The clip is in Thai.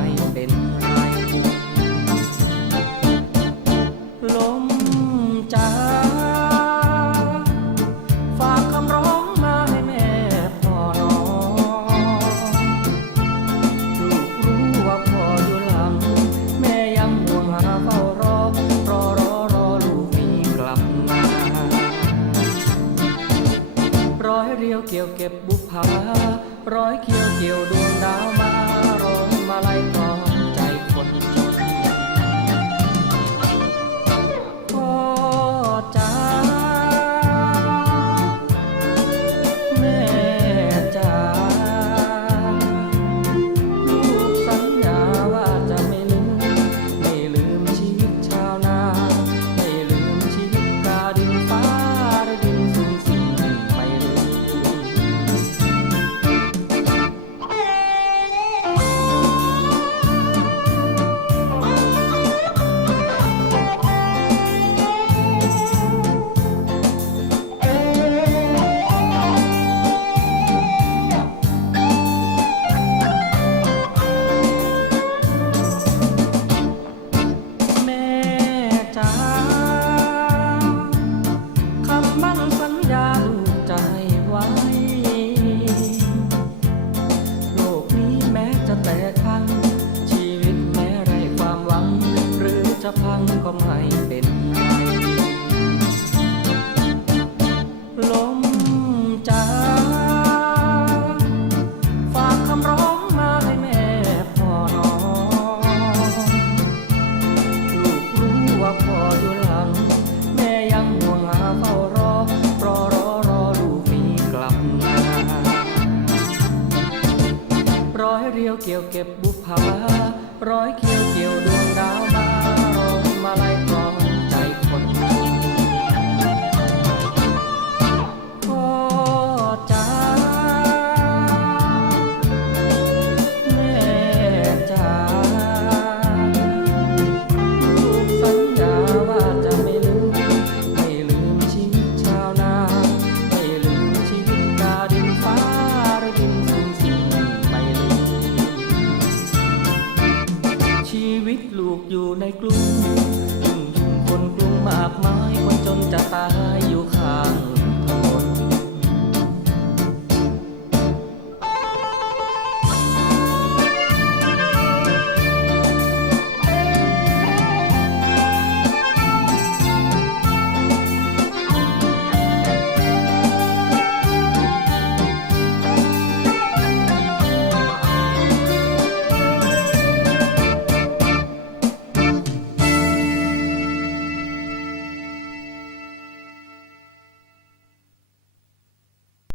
ไม่เป็นไรลมจ้าฝากคำร้องมาให้แม่พ่อน้องลูกรู้ว่าพ่ออยู่หลัง แม่ยังห่วงหาเฝ้ารอ รอรอรอลูกมีกลับมาร้อยเรียวเกี่ยวเก็บบุพภาร้อยเกี่ยวเกี่ยวดวงดาว จะพังก็ไม่เป็นไรลมจ๋าฝากคำร้องมาให้แม่พ่อน้องลูกรู้ว่าพ่ออยู่หลัง แม่ยังห่วงหาเฝ้ารอ รอรอรอลูกมีกลับมาร้อยเรียวเกี่ยวเก็บบุพภาร้อยเกี่ยว